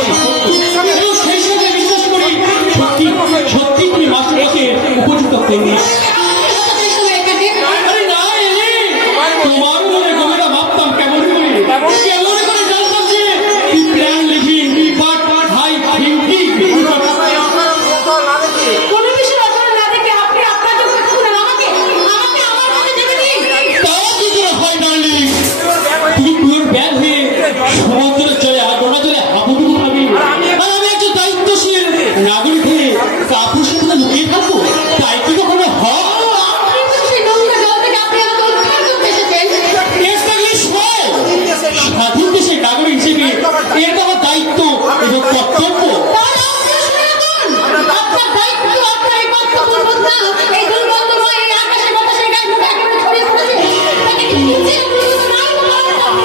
বেশি এবং সেই সঙ্গে বিশ্বাস করি সত্যি সত্যি তুমি মাস্টারকে উপযুক্ত কর্মী। আরে না এলে তোমার মনে গভীরা ভাবতাম কেমন করে জানতাম যে তুই plain living but high thinking. কোনো বিষয় অচল না দেখে আপনি আপনার যোগ্য করুন আমাকে আমার মনে দেবে দিন। তা কি করে হয় ডার্লিং? তুমি পুরো ব্যাগ হয়ে সমুদ্রের জলে আগুনা জলে হাবুডুবু খাবি আর আমি একজন দায়িত্বশীল নাগরিক হয়ে কাপুর সাথে লুকিয়ে থাকবো? তাই কি কখনো হয়? আপনি তো সেই নোংরা জল থেকে আপনি আমাকে উদ্ধার করতে এসেছেন। স্বাধীন দেশের নাগরিক হিসেবে এর তো আমার দায়িত্ব এবং কর্তব্য। তাহলে আপনি শুনে রাখুন, আপনার দায়িত্ব আপনার এই কর্তব্য না এই দুর্গন্ধময় এই আকাশে বাতাসে গায়ে মুখে একেবারে ছড়িয়ে পড়েছে তাকে কি নিজের দুর্গন্ধ নাই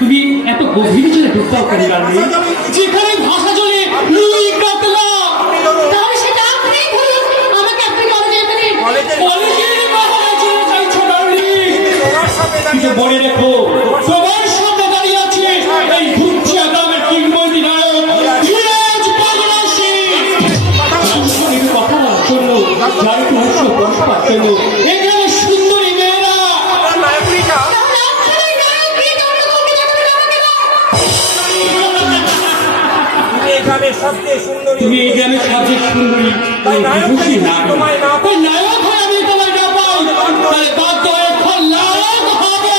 তুমি এত গভীর জলে ডুবতাও কেন ডার্লিং? যেখানে ভাষা জলে লুই কাতলা। তাহলে সেটা আপনিই বলুন আমাকে আপনি কলেজে যেতে দিন। কলেজের বাহানা চলে যাইছো ডার্লিং। কিন্তু মনে রেখো তোমার সামনে দাঁড়িয়ে আছে এই ভুটিয়া গ্রামের কিংবদন্তি নায়ক ধীরাজ পাগলা সিং। কথা বলার জন্য যার একটু উৎস বসবার জন্য এই গ্রামের সুন্দরী মেয়েরা। তাহলে আপনারাই নায়ক এই জনগণকে দেখবেন আমাকে না। তুমি এই গ্রামের সবচেয়ে সুন্দরী খুশি না ওই নায়ক হয়ে আমি তোমার না পাই তাহলে বাধ্য হয়ে খলনায়ক হবো।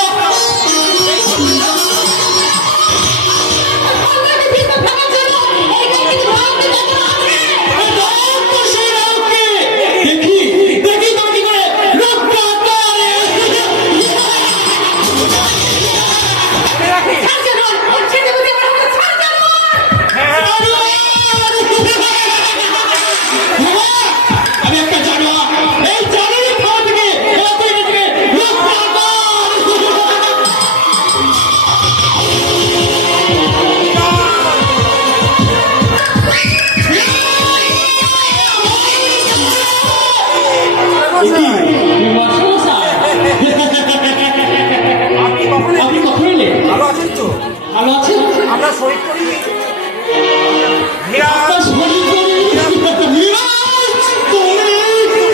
আপনাকে ভিতর থাকার জন্য এই গাড়িতে নায়ককে দেখেন আমাকে। নায়ক তো সেই নায়ককে দেখি দেখি তো কি করে রক্ষা করে। ছাড়ছেন না, ছেড়ে দেবেন আমাকে, ছাড়ছেন না। আমি একটা জানোয়ার এই জানোয়ারের খাওয়া থেকে রক্ষা কর। আপনি কখন এলেন? ভালো আছেন? আমরা শরীর করি আপনার শরীর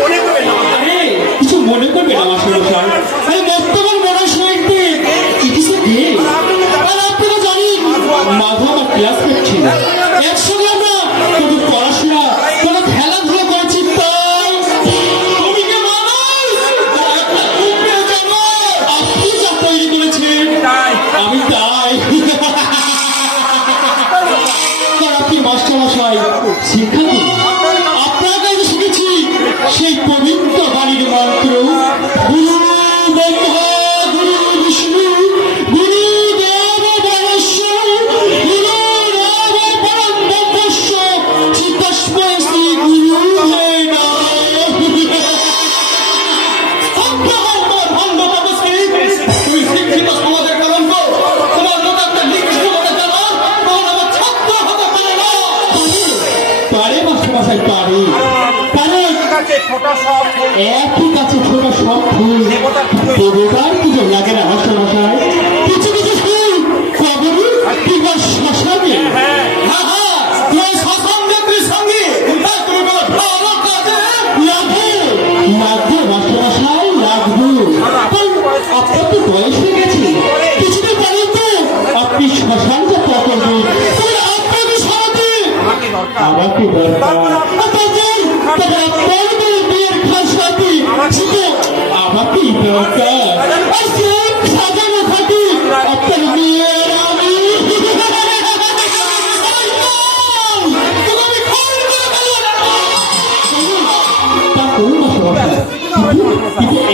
মনে করবেন না আরে কিছু মনে করবে না আমার সমস্যায়। আরে বর্তমান মহাশয়কে চিকিৎসা দিয়ে আর আপনি তো জানেন মাধব আমার ক্লাস করছি একসঙ্গে আমরা শুধু পড়াশোনা কোনো খেলাধুলা করছি। তাই তুমি কে মানুষ একটা উপরে যাবো আপনি যা তৈরি করেছেন আমি তাই। আপনি মাস্টার মশাই শিক্ষা দিন। আপনার কাছে শিখেছি সেই পবিত্র বাণীর মন্ত্র গুরু ব্রহ্মা গুরু বিষ্ণু গুরু দেব মহেশ্বর গুরু দেব পরম ব্রহ্মস্য চিত্তস্ময় শ্রী গুরু হে নমঃ। তুমি শিক্ষিত সমাজের কলঙ্ক তোমার লোক একটা নিকৃষ্ট বলে জানো তখন আমার ছাত্র হতে পারে না। পারে মাস্টারমশাই পারে পারে একই কাছে ছোট সব ফুল দেবতার পুজো লাগে না মাস্টারমশাই। কিছু কিছু ফুল কবরী কিংবা শ্মশানে। হ্যাঁ হ্যাঁ তুমি শ্মশান নেত্রীর সঙ্গে তুমি বলো ভালো কাজে লাগবে লাগবে মাস্টারমশাই লাগবে। আপনার তো বয়স হয়ে গেছে কিছুদিন পরে তো আপনি শ্মশানটা করবেন আপনাকে সারাতে আমাকে দরকার বিয়ের খাসাতে আমাকেই দরকার সাজানো থাকি আপনার মেয়ের আমি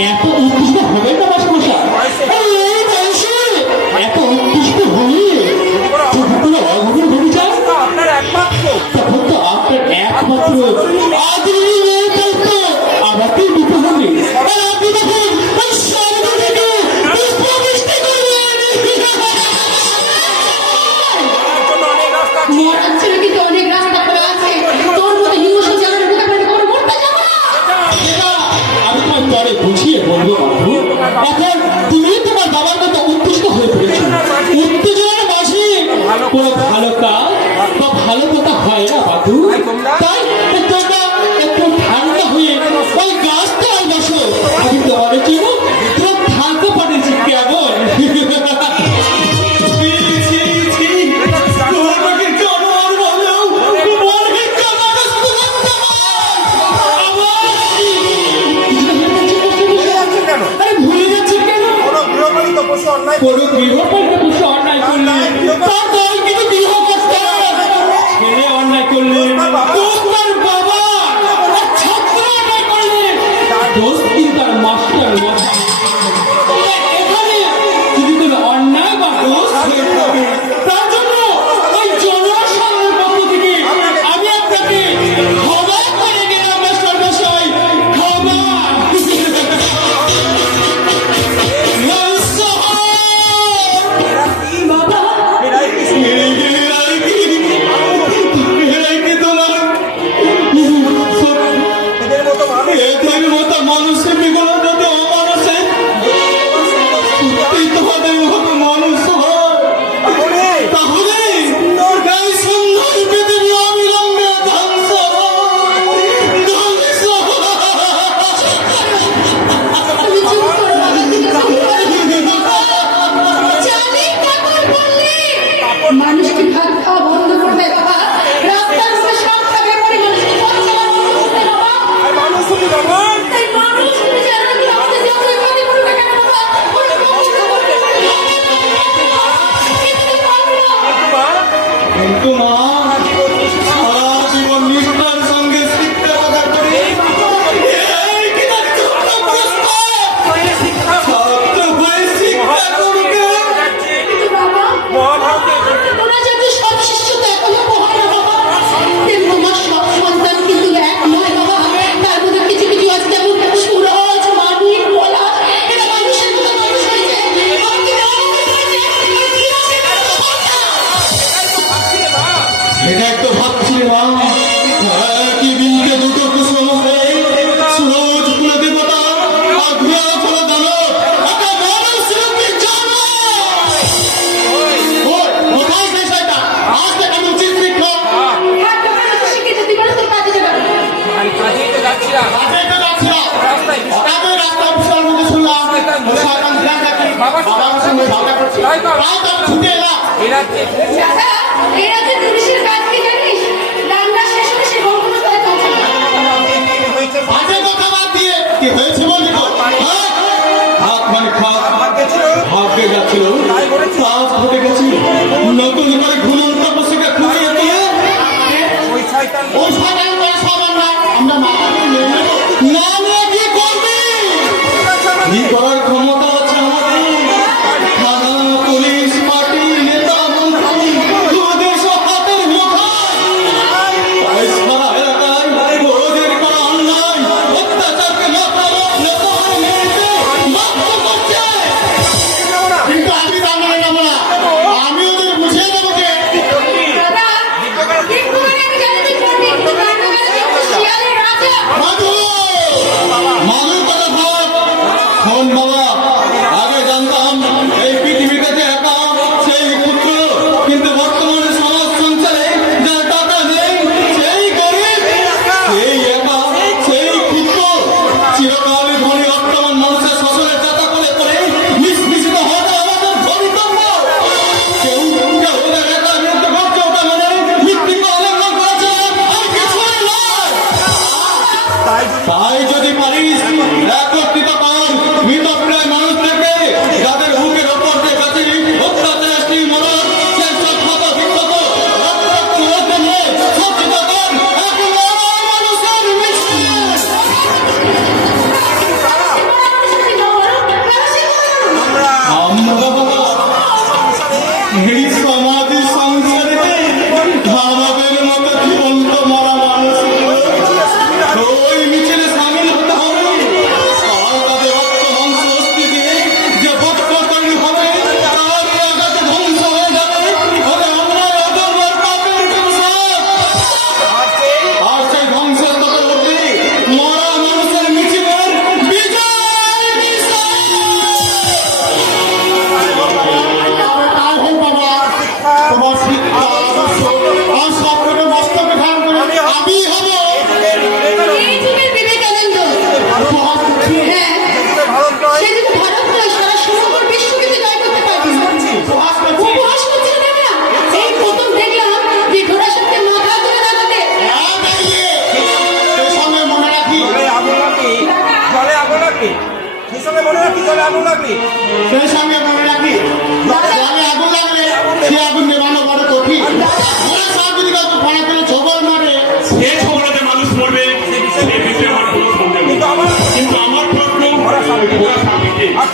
এত উৎকৃষ্ট হবে না মাসমশা এই বয়সে এত উৎকৃষ্ট হয়ে অঘটন ঘটে যায় তখন তো আপনার একমাত্র আমাকেই দিতে হবে। আর আপনি দেখুন কোনো ভালো কাজ বা ভালো কথা হয় না বাবু। তাই তোমরা একটু ঠান্ডা হয়ে ওই গাছটায় বসো। আমি তোমার জন্য তোমার ঠান্ডা পাঠিয়েছি কেমন? কেন আরে ভুলে যাচ্ছেন কেন? কোনো গৃহপালিত পশু অন্যায় কোনো গৃহপালিত পশু অন্যায় করলে তার দল কিন্তু গৃহ করতে হবে। ছেলে অন্যায় করলে দোষ তার বাবা, আর ছাত্র অন্যায় করলে দোষ কিন্তু তার মাস্টার মশাই। এখানে যদি কোনো অন্যায় বা দোষ হয়ে থাকে, তার জন্য ওই জনসাধারণের পক্ষ থেকে আমি আপনাকে ক্ষমা করে গেলাম মাস্টার মশাই, ক্ষমা। এরা কি বাবা এরাই কি এদের মতো মানুষ তাহলে তুমি চুপ করো বাবা, তুমি চুপ করো। জানি কাপড় পরলে মানুষকে ভাত খাওয়া বন্ধ করবে বাবা। রাস্তার উপরে সব খাবে পরে মানুষকে পথ চলা বন্ধ করবে বাবা। আর মানুষ তুমি বাবা তাই মানুষ তুমি জানো কি আমাদের যতই ক্ষতি করুক না কেন বাবা, ওই বন্ধ করবে বলে কিন্তু পারবে না। মা কিন্তু মা সারা জীবন নিষ্ঠার সঙ্গে শিক্ষা কথা করে এই কিনা চুক্তগ্রস্ত শিক্ষা ছাত্র হয়ে শিক্ষা করবে। কিন্তু বাবা মহাভারতে তোরা যাতে সব শিষ্য তো এখনো পড়ে না বাবা, তেমনি তোমার সব সন্তান কিন্তু এক নয় বাবা। তার মধ্যে কিছু কিছু আছে যেমন সুরজ, মানিক, পলাশ, এরা মানুষের মতো মানুষ হয়েছে। আমাকে অনেকে বলেছে, ইতিহাসের সন্তান। সেটাই তো ভাবছি রে মা, কি বিনতে দুটো কুসুম হয়ে সুরজ কুল দেবতা আর ঘুরা কুল দানব একটা মানুষ রূপী জানো। ওই কোথায় সেই শয়তান? আজ থেকে আমি উচিত শিক্ষা হাত ধরে তো শিখেছে, তুই বলে তোর কাজে যাবে না। কাজেই তো যাচ্ছিলাম কাজে তো যাচ্ছি না। রাস্তায় কাজে রাস্তায় বিশাল মুখে শুনলাম শয়তান ধ্যান রাখি বাবার সঙ্গে ঝগড়া করছে। তাই তো। তাই তো আমি ছুটে এলাম। এরা যে দাদা, এই রাতে পুলিশের কাজ কি জানিস? রান্না শেষ হলে সে গল্পটা তারা পৌঁছাবে। হয়েছে বাজে কথা বাদ দিয়ে কি হয়েছে বলি তো? হ্যাঁ? হাত মানে খাত ভাগ্যে ছিল ভাগ্যে যাচ্ছিল, তাই করেছি। কাজ ঘটে গেছে। নতুন করে ঘুমন্ত পশুকে খুঁড়িয়ে দিয়ে ওই শয়তান ও সাধারণ করে সাবান না আমরা মাথা করে নিয়ে নেব। না নিয়ে কি করবি? কি করার ক্ষমতা আছে আমাদের? থানা, পুলিশ, পার্টি, নেতা, মন্ত্রী, দুদেশ ও হাতের মুঠায়। তাই সারা এলাকায় ওদের করা অন্যায়, অত্যাচারকে মাথা নেতা মেয়েকে বাধ্য করছে। কিন্তু আমি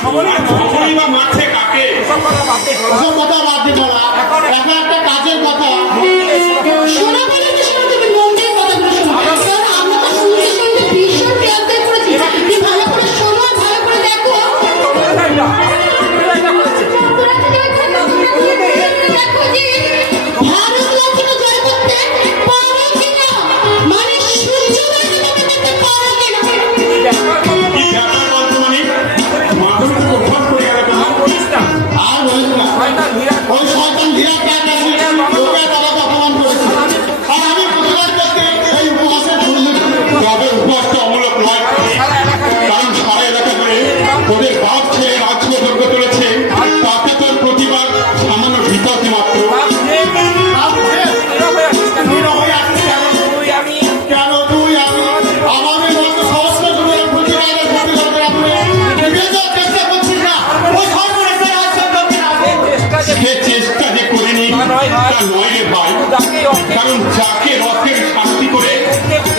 খবরই বা মারছে কাকে? সব কথা বাদ দিয়ে বলো। ওসব কথা বাদ দিয়ে বলা, এখন একটা কাজের কথা। শোনা বলে তো শোনো, তুমি মন দিয়ে কথাগুলো শোনো। কারণ আমরা তো শুনতে শুনতে ভীষণ প্রিয়াদের করেছি। তুমি ভালো করে শোনো, ভালো করে দেখো। দেখো যে ভারত লক্ষ্য জয় করতে পারো কিনা, মানে সূর্যোদয় করতে পারো কিনা। কি ব্যাপার বলতো মানে? মাধবী তো অভ্যাস করে গেল কেন? আর বলিস না। ওই শয়তান ধীরাজ ব্যাটা ওকে বাবাকে অপমান করেছে। আর আমি প্রতিবাদ করতে এই উপবাসে ধরলাম। তবে উপবাসটা অমূলক নয়, কারণ সারা এলাকা জুড়ে ওদের বাপ ছেলে রাজ্য দুর্গ তুলেছে। তাতে তোর প্রতিবাদ সামান্য বিতর্কে মাত্র। কেন তুই আমি আমাদের মতো সমস্ত যুগের প্রতিবাদের প্রতিবাদের আপনি নিজের চেষ্টা করছিস না? ওই সর্বনেশে রাজ করতে না। সে চেষ্টা যে করিনি তা নয় রে ভাই, কারণ যাকে রথের শাস্তি করে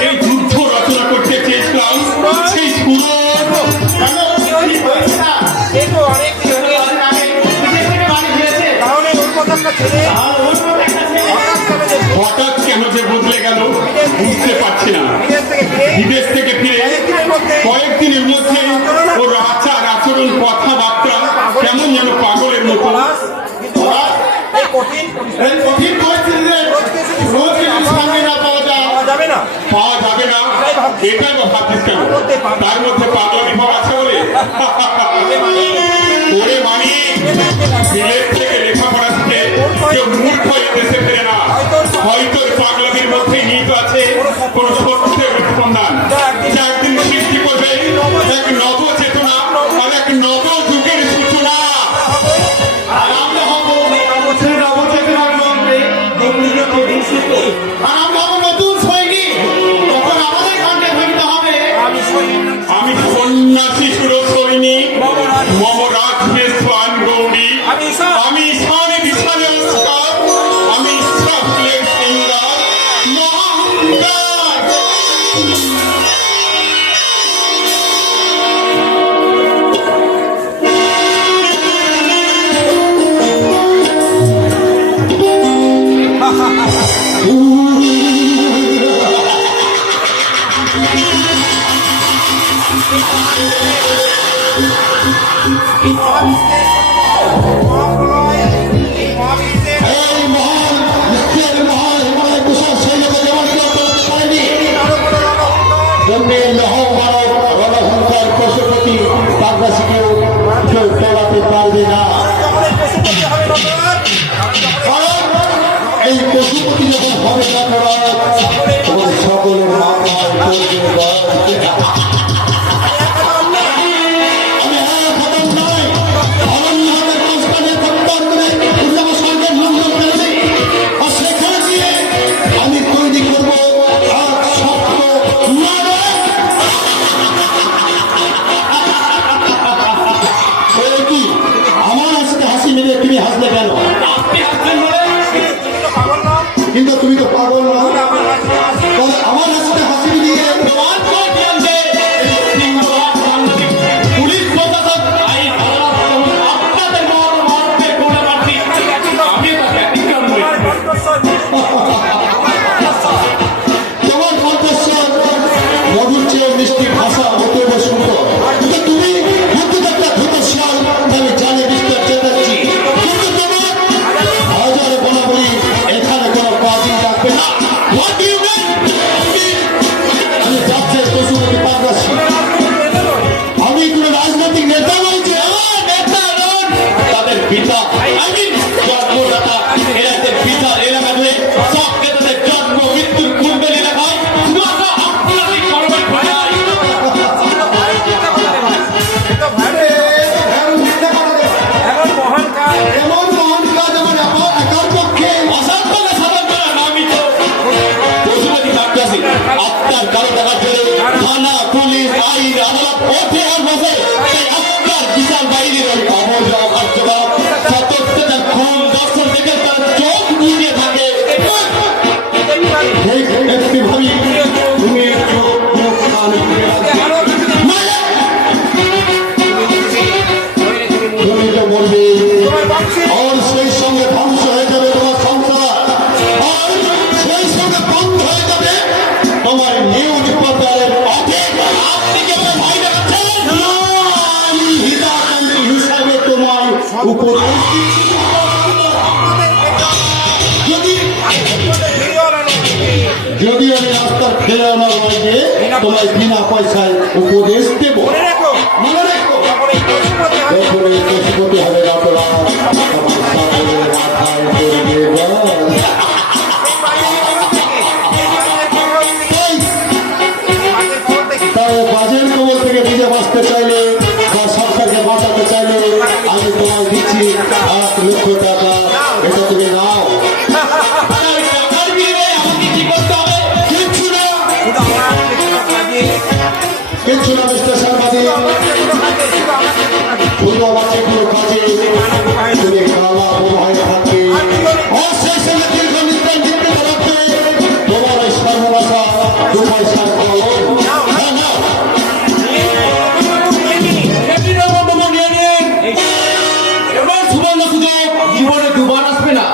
এই যুদ্ধ রচনা করতে চেয়েছিলাম সেই পুরো হঠাৎ কেন যে বদলে গেল বুঝতে পারছি না। বিদেশ থেকে ফিরে কয়েকদিনের মধ্যে ওর আচার আচরণ কথাবার্তা কেমন যেন পাগলের মতো। এই কঠিন পরিস্থিতিতে রোজ কিছু সঙ্গে না পাওয়া যাবে না, এটা তো ভাবছিস কেন? তার মধ্যে পাগল বিভাগ আছে বলে? ওরে মানি বিলেত থেকে লেখাপড়া শিখে কেউ মূর্খ হয়ে দেশে ফেরে না। হয়তো পাগলামির মধ্যে নিহিত আছে কোন সত্যের সন্ধান, যা একদিন সৃষ্টি করবে এক নব চেতনা আর এক নব যুগের সূচনা। আর আমরা হব সেই নবচেতনার মধ্যে আর আমরা হব নতুন সৈনিক। তখন আমাদের কণ্ঠে ধ্বনিত হবে আমি সন্ন্যাসী সুর সৈনিক মমরাজ স্বান গৌরী, আমি ঈশানে বিশালে অস্কার, আমি ইসরাফিলের সিংহার মহাঙ্গার। এই মহান বিশ্বের মহান হিমালয় কুশল সৈন্যকে যেমন কেউ করতে পারেনি, তেমনি মহাভারত রণহংকার পশুপতি বাগদাসীকেও কেউ তোলাতে পারবে না। কারণ এই পশুপতি যখন হবে না করার তখন সকলের মাথায় পড়বে বয়। আমি এক খতম নয়, অনন্য হাতের সংস্কারের খত্তর করে উল্লাস সঙ্গে লঙ্ঘন করেছি। আর সেখানে গিয়ে আমি তৈরি করবো এক শক্ত লড়াই। এই কি আমার হাসিতে হাসি মেরে তুমি হাসলে কেন? কিন্তু তুমি তো পাগল না। তাহলে আমার হাসিতে হাসি মিলিয়ে প্রমাণ করে দিলাম যে পুলিশ প্রশাসন আইন আপনাদের মহাত্মে করে পাচ্ছি। আমি ব্যতিক্রম নই। তোমার কণ্ঠস্বর মধুর চেয়ে মিষ্টি ভাষা অতীব সুন্দর, কিন্তু তুমি বুদ্ধিদত্তা ধূত শিয়াল আমি জানি বিস্তার চেতাচ্ছি। কিন্তু তোমার হাজার বলা বলি এখানে কোনো কাজই রাখবে না। What do you mean? আমি যাচ্ছি পশুপতি পাগলাসী। আমি কোন রাজনৈতিক নেতা বলছি, আমার নেতা নন, তাদের পিতা জন্মদাতা। এরাদের পিতার এলাকা ধরে সব নেতাদের জন্ম মৃত্যুর কুণ্ডলী দেখায়। আপনারই কর্মের ভয়। এমন মহান কাজ আমার একার পক্ষে অসাধ্য সাধন করা নামিত পশুপতি পাগলাসী। আপনার কারো টাকা ছেড়ে থানা পুলিশ আইন আদালত ওঠে আর বসে, তাই আপনার বিশাল বাইরের ওই অমর কার্যকলাপ সতর্কতার খুন দর্শন থেকে তার চোখ বুঝিয়ে থাকে। যদি আমি রাস্তার খেলেও না বলছে তোমায় বিনা পয়সায় উপদেশ দেব। মনে রাখো মনে রেখো যখন এই পশুপতি হবে যখন এই পশুপতি হবে রাতরা তোমার সামনে মাথায় করবে বল। তাই বাজের কবল থেকে নিজে বাঁচতে চাইলে বা সরকারকে বাঁচাতে চাইলে আমি তোমায় দিচ্ছি 8 লক্ষ টাকা, এটা তুমি নাও। কিচ্ছু না, কিচ্ছু না মিস্টার সাংবাদিক, শুধু আমাকে কোনো কাজে তুমি কালা বোধহয় থাকবে। অশেষ দীর্ঘ নিদ্রা নিতে থাকবে তোমার এই সর্বনাশা 2 পয়সার কলম। হ্যাঁ, নাও। এবার সুবর্ণ সুযোগ, জীবনে দুবার আসবে না।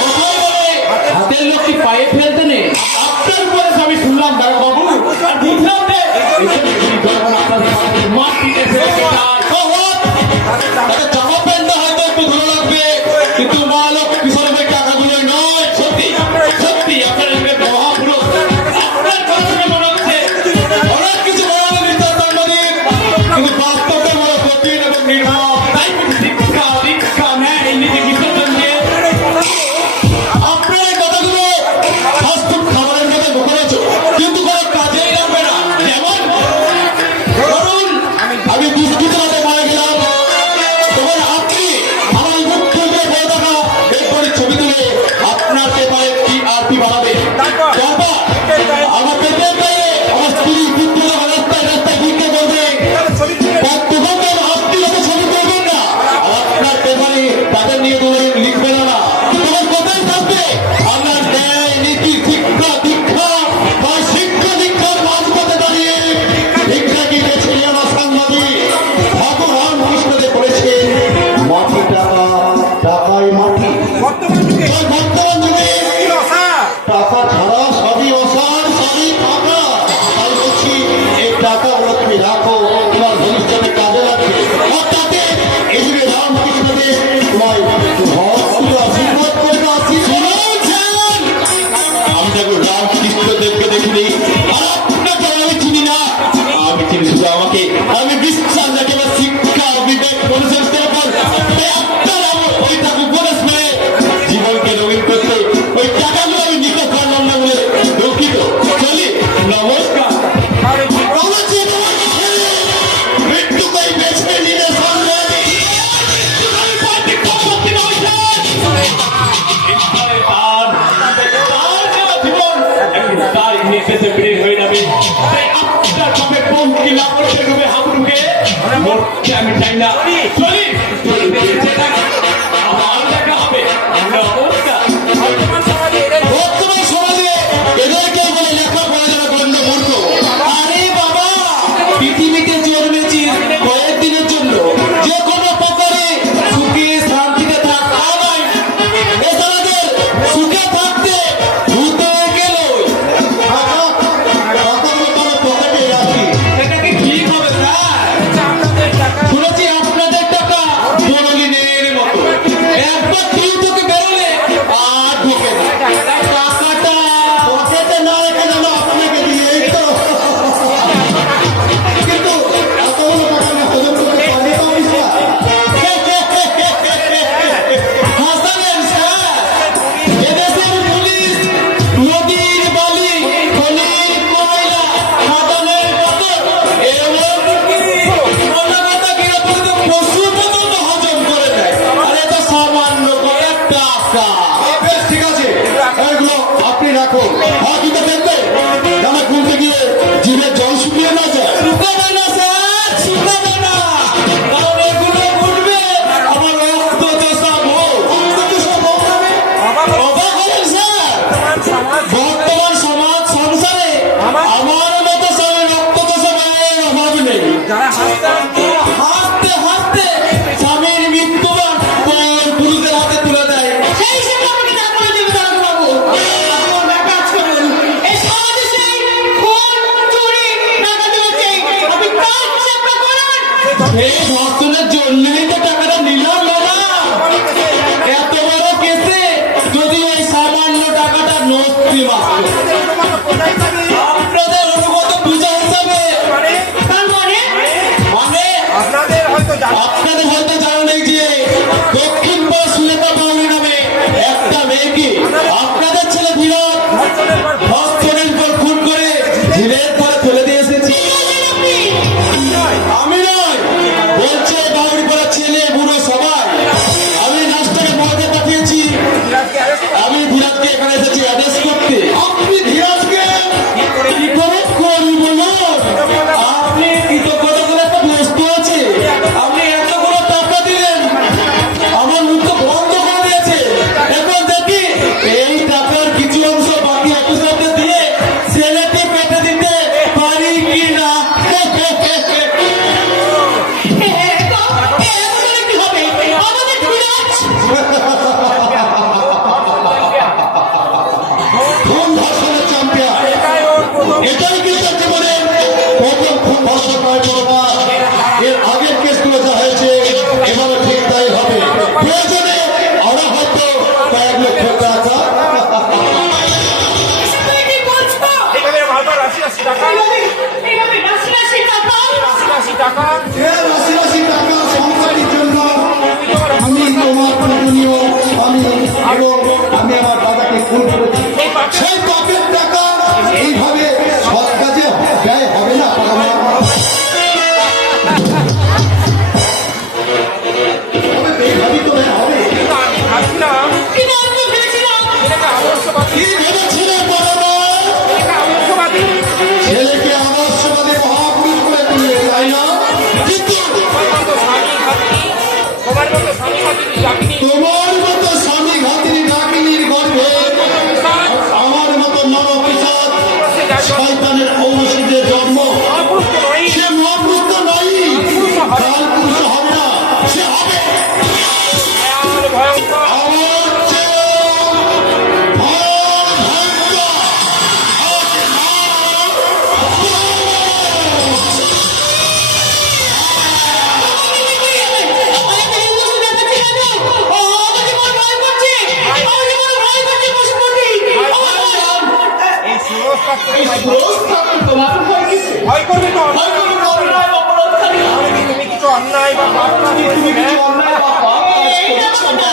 কোথায় বলে হাতের লোকটি পায়ে ফেলতে নেই। আপনার উপরে আমি শুনলাম দাঁড়া বাবু, আর বুঝলাম যে এসব চুরি করবো না, আপনার সাথে মাটিতে ফেলে দেওয়ার। তাকে জামা প্যান্টটা হয়তো একটু ভালো লাগবে, কিন্তু মা লোক কিশোরের টাকাগুলোই নয়। সত্যি সত্যি আপনার এখানে মহাপুরুষ। আপনার কথা শুনে মনে হচ্ছে অনেক কিছু বলা হবে মিস্টার সাংবাদিক, কিন্তু বাস্তবে বড় কঠিন এবং নির্মম। তাই বলি শিক্ষা দীক্ষা নেয় নিজে বিসর্জন দিয়ে। আপনার এই কথাগুলো ফাস্ট ফুড খাবারের মধ্যে মুখরোচক, কিন্তু কোনো কাজেই লাগবে না। যেমন ধরুন আমি বিস্কুটের হাতে মারা গেলাম, তখন আপনি আমার মুখ খুলতে বলে থাকা এরপরে ছবি তুলে আপনার পেপারে টিআরপি বাড়াবেন। তারপর? তারপর আমার পেটের পেয়ে আমার স্ত্রী পুত্ররা রাস্তায় রাস্তায় ঘুরতে বলবে, ছবি তুলে তখন তো আপনি যত ছবি করবেন না, আর আপনার পেপারে তাদের নিয়ে লিখবে না, তোমার কোথায় থাকবে আপনার ন্যায় নীতি শিক্ষা দীক্ষা বা শিক্ষা দীক্ষার মাঝপথে দাঁড়িয়ে শিক্ষা কি বেছে নিয়ে আমার সাংবাদিক ভগবান ভবিষ্যতে বলেছে মাটি টাকা, টাকাই মাটি। বর্তমান যুগে ওই বর্তমান যুগে কি রসা টাকা ছাড়া সবই অসার, সবই ফাঁকা। তাই বলছি এই টাকাগুলো তুমি রাখো, তোমার ভবিষ্যতে কাজে লাগবে। আর তাতে এই যুগে রামকৃষ্ণদেব তোমায় ভক্ত আশীর্বাদ করবে। শুনেছেন? আমি দেখো রামকৃষ্ণদেবকে দেখিনি, আর আপনাকে আমি চিনি না। আমি চিনি শুধু আমাকে। আমি বিশ্বাস রাখি আমার শিক্ষা বিবেক পরিচর্যার উপর। তাই আপনার আমার ওই তাকে উপদেশ মেনে জীবনকে রঙিন করতে ওই টাকাগুলো আমি নিতে পারলাম না বলে দুঃখিত। চলি, নমস্কার। আরে কি আমার জীবনকে মৃত্যুকেই বেছে নিলে সাংবাদিক। আমি চাই না চলি আমার দেখা হবে। নমস্কার। বর্তমান সমাজে এদের বর্তমান সমাজে এদেরকে বলে লেখাপড়া করলে মূর্খ। আরে বাবা, পৃথিবীতে জন্মেছিস কয়েকদিনের জন্য, যে কোনো প্রকারে সুখে শান্তিতে থাক। আমার এছাড়াদের সুখে থাকতে ভূতে গেল পকেটে রাখি। এটা কি ঠিক হবে স্যার? আপনাদের টাকা শুনেছি আপনাদের টাকা বড়দিনের মতো, একবার কেউ তোকে বেরোলে আর ঢোকে না। টাকাটা পকেটে না রেখে যেন আপনাকে দিয়ে এই তো। কিন্তু এতগুলো টাকা আমি হজম করতে পারি তো আমি স্যার। হাসালেন স্যার, এদেশের পুলিশ নদীর বালি, খনির কয়লা, খাদানের পাথর এমনকি অনাগত গৃহবধূ পশু পর্যন্ত হজম করে দেয়। আর এটা সামান্য কয়েক টাকা। বেশ, ঠিক আছে, এগুলো আপনি রাখুন। আর দুটো দেখবে জামা খুলতে গিয়ে জিভে জল শুকিয়ে না যায়। শুকাবে না স্যার, শুকাবে না, কারণ এগুলো উঠবে আমার রক্ত চষা বউ। অবাক হলেন স্যার? সমাজ বর্তমান সমাজ সংসারে আমার মতো স্বামী রক্ত চষা মেয়ের অভাব নেই। যারা হাসতে হাসতে হাসতে স্বামীর মৃত্যুবান পর পুরুষের হাতে তুলে দেয়। সেই হিসেবে আমাকে না করে দেবে দাদা বাবু। আপনি এক কাজ করুন, এই সমাজে সেই খুন, চুরি, ডাকাতি হচ্ছে, আপনি তার হিসাবটা করুন। এই ধর্ষণের জন্যই তো টাকাটা নিলাম বাবা। এত বড় কেসে যদি এই সামান্য টাকাটা নস্তি মাত্র। কোথায় কি আপনাদের ছেলে বিরাট ধর্ষণের পর ধর্ষণের পর খুন করে ঝিলের পরে ফেলে দিয়ে এসেছি? আমি নয়, বলছে বাউরি পাড়ার ছেলে বুড়ো সবাই। আমি নাচটাকে মধ্যে পাঠিয়েছি, বিরাটকে arrest করো। আমি ধীরাজকে এখানে এসেছি অ্যারেস্ট করতে। আপনি ধীরাজকে কি করে কি করে করি বলুন? আপনি কৃতজ্ঞতা করে একটা বস্তু আছে, আপনি এতগুলো টাকা দিলেন, আমার মুখ তো বন্ধ করে দিয়েছে। এখন দেখি এই টাকার কিছু অংশ বাকি অফিসারদের দিয়ে ছেলেকে পেটে দিতে পারি কি না। কি হবে আমাদের বিরাট খুন ধর্ষণের চ্যাম্পিয়ন, এটাই ওর প্রথম এটাই কিন্তু জীবনের প্রথম খুন ধর্ষণ নয় বড়রা। এর আগের কেসগুলো যা হয়েছে এবারে ঠিক তাই হবে। প্রয়োজনে ওরা হয়তো কয়েক লক্ষ টাকা তুই কি বলছো এখানে বারবার ৮০ টাকা এইভাবে রাশি রাশি টাকা ৮০ টাকা রাশি রাশি টাকা সংসারের জন্য আমি তোমার প্রয়োজনীয় আমি এবং আমি আমার দাদাকে খুন করেছি। এই পাঁচ সেই পাপের টাকা এইভাবে সৎ কাজে ব্যয় হবে না। এইভাবেই তো ব্যয় হবে। কিন্তু আমি ভাবছিলাম কিনা আমি ভেবেছিলাম ছেলেকে আদর্শবাদী কি ভেবেছিলেন বাবা? ছেলেকে আদর্শবাদী ছেলেকে আদর্শবাদী মহাপুরুষ করে তুললে, তাই না? কিন্তু তোমার মতো স্বামী ঘাতিনী ডাকিনি তোমার মতো স্বামী ঘাতিনী ডাকিনীর গর্ভে আমার মতো নরপিশাচ শয়তানের ঔষধে জন্ম। অপুষ্ট নই সে মহাপুরুষ তো নয়, কাল পুরুষ হবে না, সে হবে ভয়াল ভয়ঙ্কর আমার চেয়েও ভয়ঙ্কর। এই সুরস্কার করে তোমাকে ভয় কিসে? ভয় করবে তো ভয় করবে তো অন্যায় অপরাধকারী। তাহলে কি তুমি কিছু অন্যায় বা পাপ কাজ তুমি করেছো? কিছু অন্যায় বা পাপ কাজ করেছো না?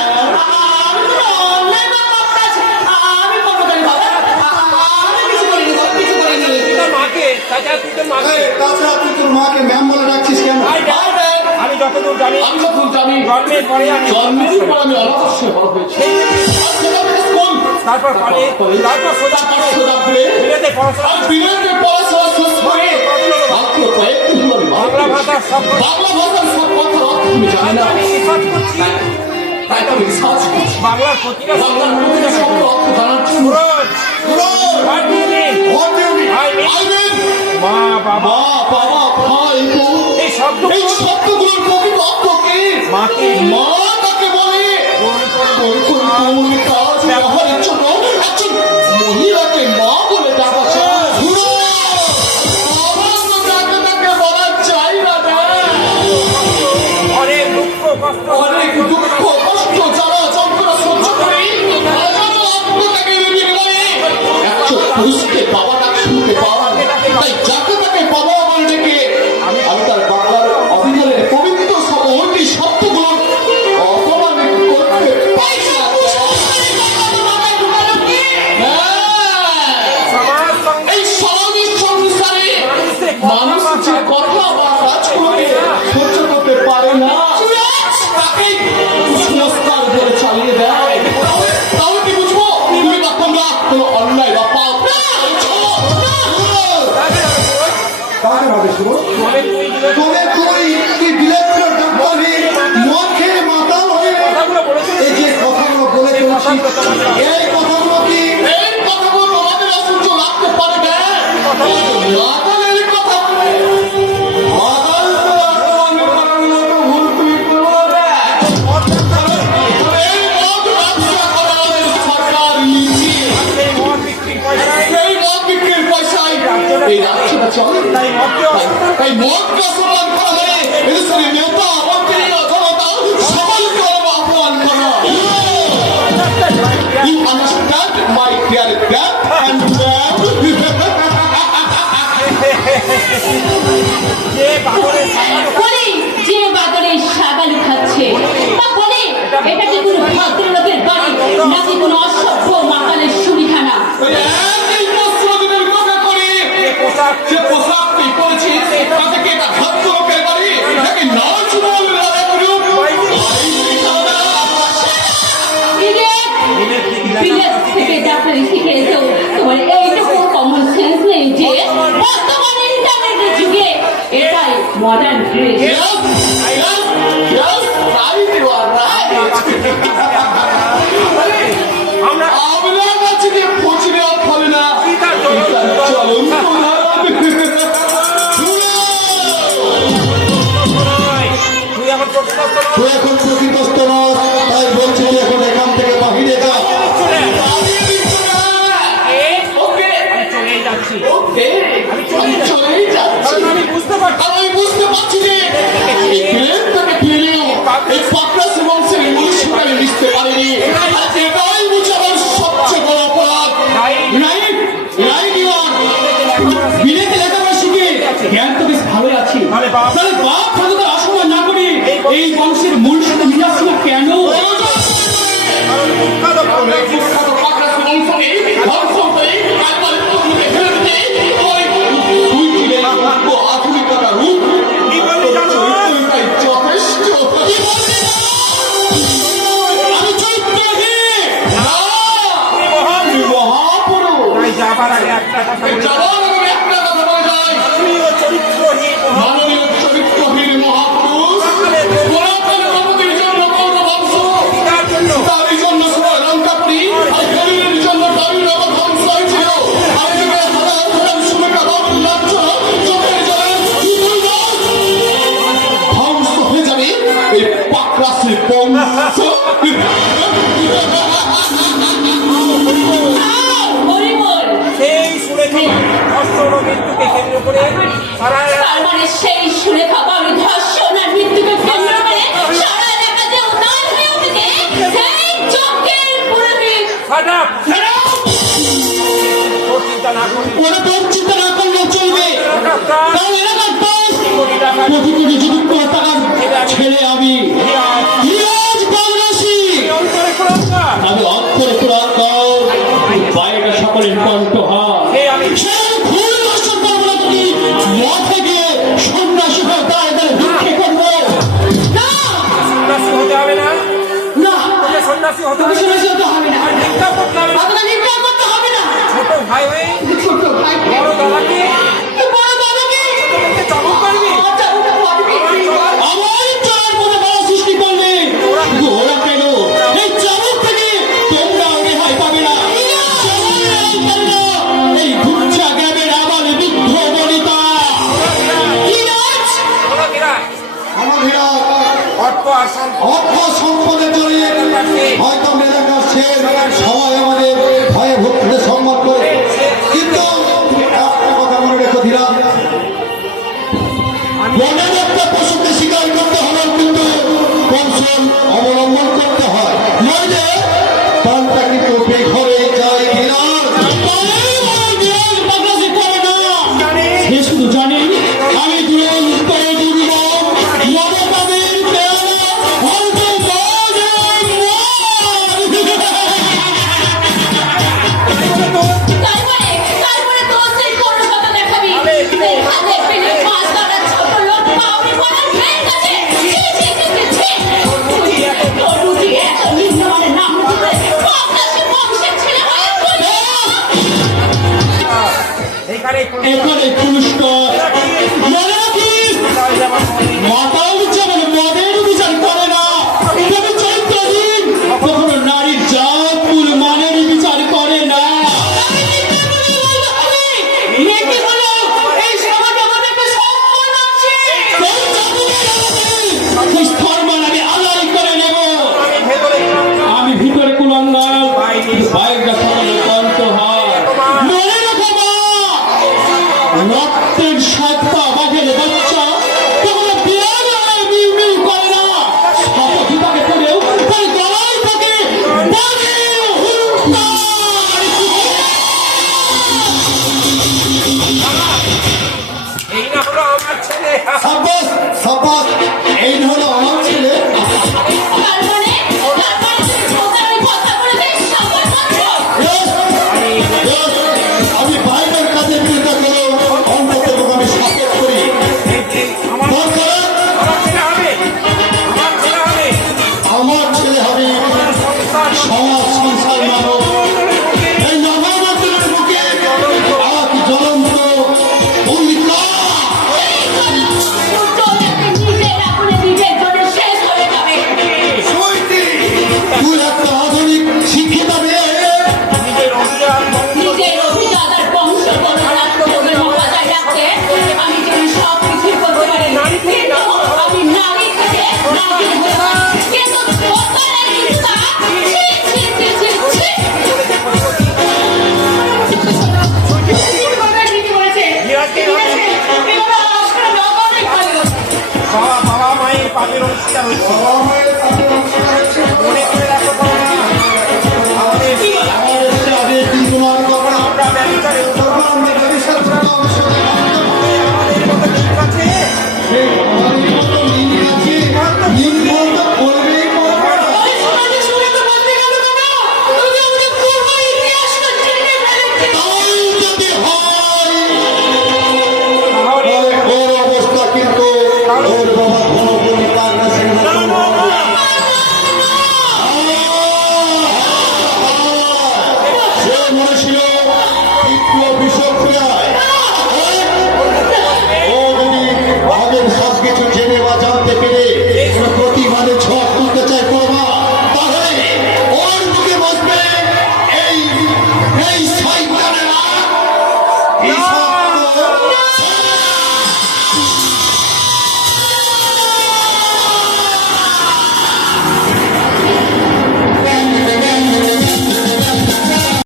তোর মাকে তাছাড়া তুই তোর মাকে এই, তাছাড়া তুই তোর মাকে ম্যাম বলে ডাকছিস কেন? আমি যতদূর জানি আমি যখন জানি জন্মের পরে আমি জন্মেরই পর আমি অনাবশ্যক বড় হয়েছি। আর সেটা থেকে স্কুল, তারপর কলেজ তারপর সোজা তারপর সোজা করে বিলেতে পড়াশোনা আর বিলেতে পড়াশোনা শেষ করে মাত্র কয়েকদিন হলো আমি বাংলা ভাষার সব কথা বাংলা ভাষার সব কথার অর্থ তুমি জানি না। আমি রিসার্চ করছি তাই তো আমি রিসার্চ করছি। বাংলার প্রতিটা বাংলার প্রতিটা শব্দ অর্থ জানার জন্য। রোজ What do you mean? What do you mean? I mean- I mean, মা বাবা মা, বাবা, ভাই, বোন, এই শব্দ এই শব্দগুলোর প্রকৃত অর্থ কি? মাকে মা কাকে বলে? কোন কাজ ব্যবহারের জন্য একজন মহিলাকে মা বলে ডাকা যায়? ধুরো! আমার তো তাকে বলা চাই না রে। অনেক দুঃখ কষ্ট অনেক দুঃখ কষ্ট জ্বালা যন্ত্রণা সহ্য করে হাজারো আত্মত্যাগের বিনিময়ে একজন পুরুষকে বাবা ডাক শুনতে পাওয়ার, তাই যাকে তাকে বাবা বলে ডেকে আমি তার বাংলার অভিধানের পবিত্র ঐতি শব্দগুলোর অপমানিত করতে পারি না। হ্যাঁ, সমাজ সঙ্গে এই সমাজের সংসারে মানুষ যে কথা বা কাজগুলোকে সহ্য করতে পারে না তাকেই কুসংস্কার বলে চালিয়ে দেয়। তাহলে কি বুঝবো তুমি বা তোমরা কোনো অন্যায় বা পাপ কাকে ভাবে শুনো? অনেক তুই দিলে তোদের তুই বিলেতের ডাক্তার হয়ে মদ খেয়ে মাতাল হয়ে কথাগুলো বলেছিস এই যে কথাগুলো বলে চলছিস, এই কথাগুলো কি এই কথাগুলো তোমাদের অসহ্য লাগতে পারে না? মাতালের কথা মাতাল তো আমি করার মতো ভুল তুমি করো না। এই মদ ব্যবসা করা আমাদের সরকার নীতি। এই মদ বিক্রি পয়সায় এই মদ বিক্রির পয়সায় এই রাজ্যটা চলে। তাই মদকেও তাই মদকে অপমান করা হলে এদেশের নেতা মন্ত্রী অথবা সকলকে অপমান করা। You understand, my dear dad and dad? যে বাগরের সামান্য বলে যে বাদরে সাবালু খাচ্ছে বা বলে এটা কি কোনো ভদ্রলোকের বাড়ি নাকি কোনো অসভ্য মাতালের সুবিধানা? ওই একই বস্ত্র যদি কথা করি, সে পোশাক তুই পরেছিস, তাতে কি এটা ভদ্র লোকের বাড়ি? নাকি নাজমুল রাজা গ্রুপ? বিলেত থেকে ডাক্তারি শিখে এসেও তোমার এইটুকু কমন সেন্স নেই যে বর্তমান ইন্টারনেটের যুগে এটাই মডার্ন ড্রেস। আমরা আপনার কাছে গিয়ে পৌঁছে দেওয়া ফলে না। চলুন তুই এখন প্রতিপক্ষ নয়। তুই এখন ক্ষতিগ্রস্ত নস, তাই বলছি তুই এখন এখান থেকে বাহিরে যা। চলে আয়। ওকে আমি চলেই যাচ্ছি। ওকে আমি চলেই যাচ্ছি। কারণ আমি বুঝতে পারছি আমি বুঝতে পারছি যে এই প্লেনটাকে পেলেও এই পাকড়াস বংশের ইংলিশ সঙ্গে মিশতে পারেনি। আর এটাই বুঝি আমার সবচেয়ে বড় অপরাধ। রাইট রাইট ইউর বিলেতে লেখাপড়া শিখে জ্ঞান তো বেশ ভালোই আছি। তাহলে বাপ? তাহলে বাপ ঠাকুরদার অসম্মান না করে এই বংশের মূল সাথে মিলাচ্ছি না কেন? বিখ্যাত পাকড়াস বংশকে ধ্বংস করে একবার পৃথিবীতে ফেলে দিতে ওই দুই দিনের আধুনিকতার রূপ কি বললি জানো? চরিত্রটাই যথেষ্ট। কি বললি না? আমি চরিত্রহীন। না, তুই মহান। আমি মহাপুরুষ। তাই যাবার আগে একটা কথা বলে যাও। যাওয়ার আগে একটা কথা বলে যাই। মাননীয় চরিত্রহীন মহান। মাননীয় চরিত্রহীন মহাপুরুষ পুরাতন বাবুদের জন্য গৌর বংশ, তার জন্য তারই জন্য সবাই লঙ্কাপুরি আর গরিবের জন্য দাবির নগর ধ্বংস হয়েছিল। আর যুগে হাজার হাজার সুমেকা বাবুর লাঞ্ছনা চোখের জলে ধ্বংস হয়ে যাবে এই পাকড়াসের বংশ। হরিবল, সেই সুরেখা ধর্ষণ ও মৃত্যুকে কেন্দ্র করে সারা তার মানে সেই সুরেখা বাবুর ধর্ষণ আর মৃত্যুকে কেন্দ্র করে সারা এলাকাতে উন্নয়ন হয়ে উঠেছে সেই চক্রের পুরোহিত। ফাটা তোর চিন্তা না করি ওরা তোর চিন্তা না করলেও চলবে, কারণ এলাকার দোষ কোটি টাকা কোটি কোটি যদি টাকার ছেলে আমি হিরাজ বাংলাদেশি। অন্তরে কুলাঙ্গা। আমি অক্ষরে পুরাণ বাইরেটা সকলের কণ্ঠ হয়। এই আমি সেই ভুল দর্শন করবো না, তুমি মঠে গিয়ে সন্ন্যাসী হয়ে দাঁড়িয়ে দাঁড়িয়ে ভিক্ষে করবো না। সন্ন্যাসী হতে হবে না। না, তোকে সন্ন্যাসী হতে তোকে হবে না। সন্ন্যাসী হতে হবে না, আর ভিক্ষা করতে হবে না। আপনাকে ভিক্ষা করতে হবে না। ছোট ভাই হয়ে ছোট ভাই বড় দাদাকে বড় দাদাকে তোকে চাবুক করবি। চাবুকটা করবি। আমার চার মনে বড় সৃষ্টি করবে, শুধু ওরা কেন এই চাবুক থেকে তোমরা রেহাই পাবে না। এই ভুচ্ছা গ্রামের আমার বৃদ্ধ বনিতা ওরা বিরাট আমাদেরা অর্থ আর সম্পদ অর্থ সম্পদের জড়িয়ে হয়তো এলাকার সে সবাই আমাদের ভয়ে ভক্তি সম্মান করে, কিন্তু তুমি একটা কথা মনে রেখো ধীরা, বনের একটা পশুকে শিকার করতে হলেও কিন্তু কৌশল অবলম্বন করতে হয়, নইলে প্রাণটা কিন্তু বেঘরে যায় ধীরা। সে শুধু জানি আমি দুরন্ত দুর্গম মমতাদের পেয়ারা অল্প তারপরে তোর সেই করুণতা দেখাবি। সেই হাতে পেলে মাছ ধরার ছোট লোক পাউরি বলার ভেদ আছে। ছি, ছি, ছি, ছি, ছি। তোর রুচি এত নিম্নমানের নাম দিতে পাকড়াসি বংশের ছেলে হয়ে তুই। এখানে এখানে পুরস্কার মনে রাখিস, মাতাল যেমন মদের বিচার করে না, তবে চৈত্রহীন কখনো নারীর জাত মূল মানের বিচার করে না। মেয়েকে বলো এই সমাজ আমাদেরকে সম্মান আছে, এই সম্মান আমি আদায় করে নেব। ভেতরে আমি ভিতরে কুলাঙ্গাল, বাইরেটা সকলের কণ্ঠ হয়। মনে রেখো মা, রক্তের সাতটা বাঘের বাচ্চা কখনো বিয়ারে মিউ মিউ করে না। শপথ তাকে পড়েও তার গলায় থাকে বাঘের হুঙ্কার। এই না হলো আমার ছেলে। সাব্বাস সাব্বাস, এই